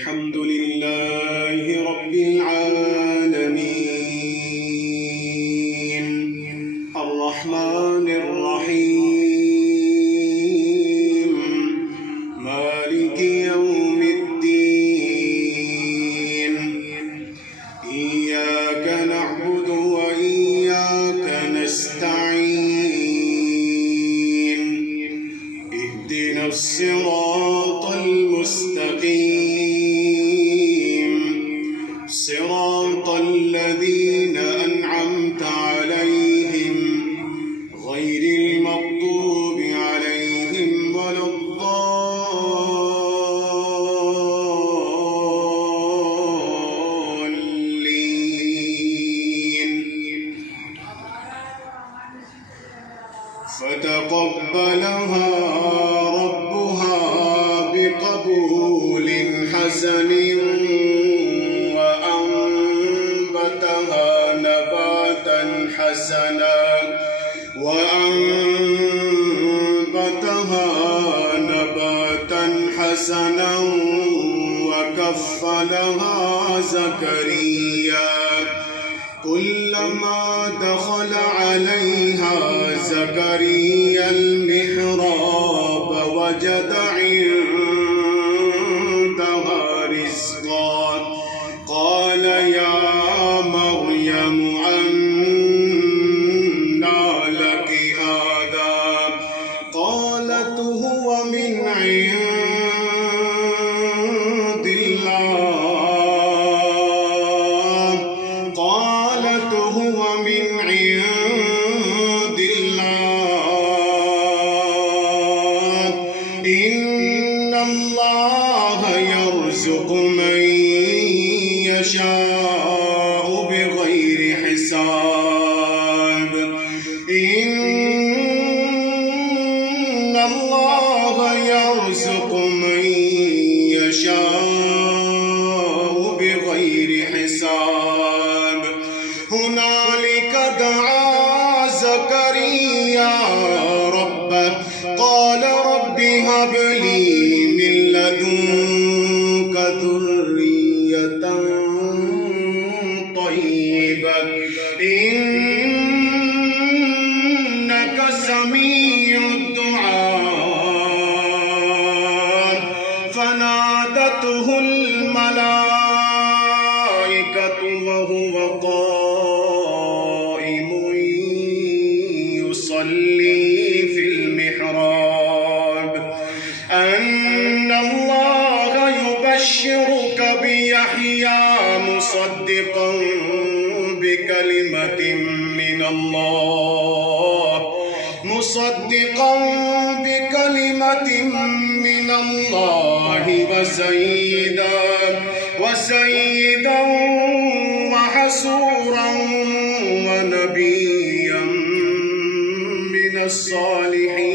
الحمد لله رب العالمين الرحمن الرحيم مالك يوم الدين إياك نعبد وإياك نستعين اهدنا الصراط المستقيم صراط الذين أنعمت عليهم غير المغضوب عليهم ولا الضالين فتقبلها ربها بقبول حسن وأنبتها نباتا حسنا وكفلها زكريا كلما دخل عليها زكريا المحراب وجد عندها رزقا قال يا مريم أنى لك هذا قالت هو من عند الله قالت هو من عند الله إن الله يرزق من يشاء بغير حساب إن الله يرزق من يشاء بغير حساب هنالك دعا زكريا ربه قال رب هب لي من لدنك ذرية طيبة إنك سميع الدعاء فنادته الملائكة وهو قائم يصلي في المحراب أن الله يبشرك بيحيى مصدقا بكلمة من الله وسيدا وحسورا ونبيا من الصالحين